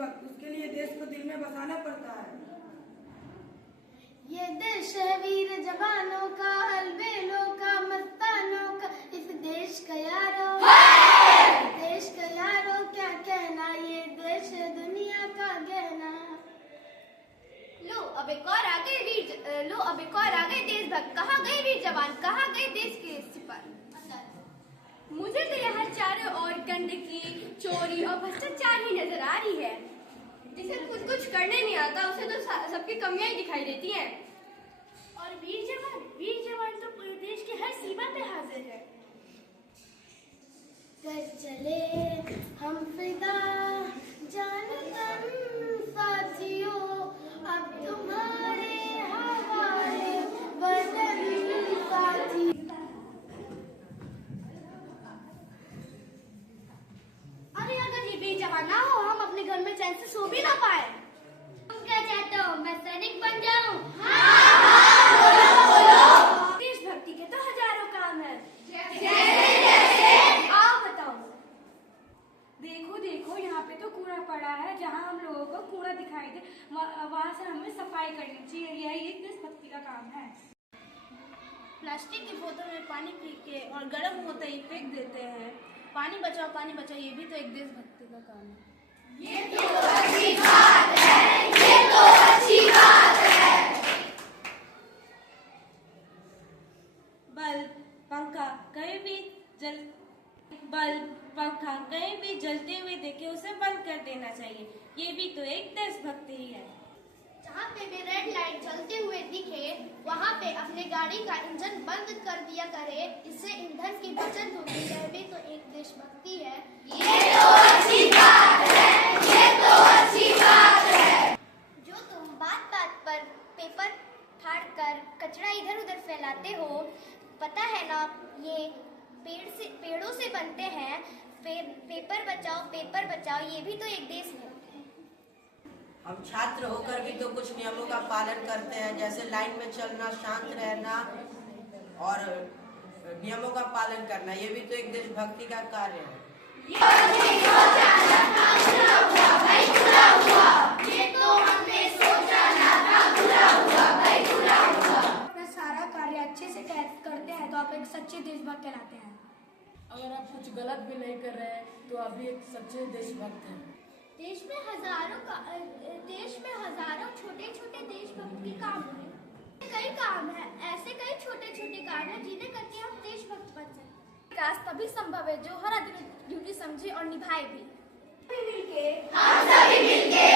देशभक्त, उसके लिए देश को दिल में बसाना पड़ता है। ये देश है वीर जवानों का, अलबेलों का, मस्तानों का, इस देश का यारों, देश का यारों क्या कहना, ये देश है दुनिया का गहना। लो अब एक और आ गए देशभक्त, कहाँ गए वीर जवान, कहाँ गए देश के सिपाही। मुझे तो यहाँ चारों ओर गंदगी, चोरी और भ्रष्टाचार ही नजर आ रही है। जिसे खुद कुछ करने नहीं आता उसे तो सबकी कमियां ही दिखाई देती हैं। और वीर जवान तो पूरे देश के हर सीमा पे हाजिर है। कर चले हम फिदा जान तन साथियों, अब तुम्हारे हवाले वतन साथी। अरे अगर ये वीर जवान ना हो, हम अपने घर में चैन से सो भी ना पाए। तुम क्या चाहते हो, मैं सैनिक बन जाऊं? देशभक्ति के तो हजारों काम है। देखो यहाँ पे तो कूड़ा पड़ा है, जहाँ हम लोगों को कूड़ा दिखाई दे वहाँ से हमें सफाई करनी चाहिए। यही एक देशभक्ति का काम है। प्लास्टिक की बोतल में पानी पी के और गर्म होते ही फेंक देते हैं। पानी बचाओ, ये भी तो एक देशभक्ति का काम है। ये तो अच्छी बात है। बल्ब पंखा कहीं भी जलते हुए देखे उसे बंद कर देना चाहिए। ये भी तो एक देशभक्ति ही है। जहाँ पे भी रेड लाइट जलते हुए दिखे वहाँ पे अपने गाड़ी का इंजन बंद कर दिया करे, इससे ईंधन की बचत होगी। यह भी तो एक देशभक्ति है। ये तो अच्छी बात है। जो तुम बात बात पर पेपर फाड़ कर कचरा इधर उधर फैलाते हो, पता है ना ये पेड़ों से बनते हैं। पेपर बचाओ, ये भी तो एक देश है। हम छात्र होकर भी तो कुछ नियमों का पालन करते हैं, जैसे लाइन में चलना, शांत रहना और नियमों का पालन करना। ये भी तो एक देशभक्ति का कार्य है। अपना सारा कार्य अच्छे से करते हैं तो आप एक सच्चे देशभक्त कहलाते हैं। अगर आप कुछ गलत भी नहीं कर रहे हैं तो आप भी एक सच्चे देशभक्त हैं। देश में हजारों छोटे छोटे देशभक्त के काम हैं। कई काम हैं, ऐसे कई छोटे छोटे काम हैं जिन्हें करके हम देशभक्त बन सकते हैं। विकास तभी संभव है जो हर आदमी ड्यूटी समझे और निभाए भी। हम सभी मिलके